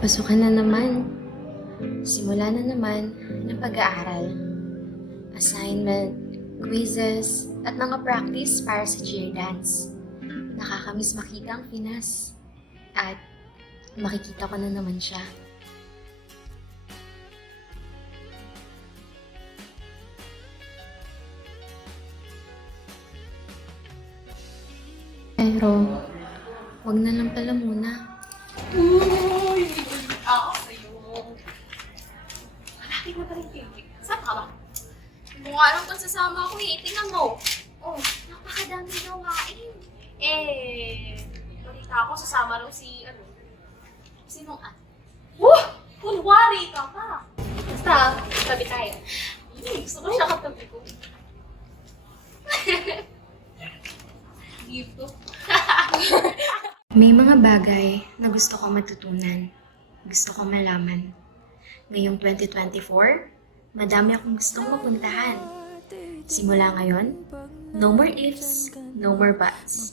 Pasukan na naman. Simula na naman ng pag-aaral. Assignment, quizzes, at mga practice para sa cheer dance. Nakakamiss makita ang Pinas. At makikita ko na naman siya. Pero, wag na lang pala muna. Uy! Ako sa'yo. Malaki na pa rin favorite. Saan ka ba? Hindi mo nga alam kung sasama ako eh. Tingnan mo. Oh, napakadami gawain. Balita ako sasama raw si, sinong kunwari ka pa. Basta, tabi tayo. Gusto ko siya katabi ko. Gift to. May mga bagay na gusto ko matutunan. Gusto ko malaman. Ngayong 2024, madami akong gustong mapuntahan. Simula ngayon, no more ifs, no more buts.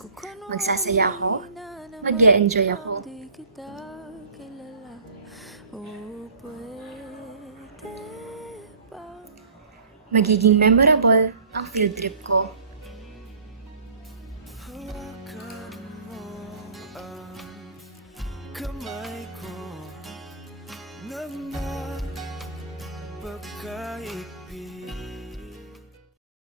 Magsasaya ako, mag-e-enjoy ako. Magiging memorable ang field trip ko.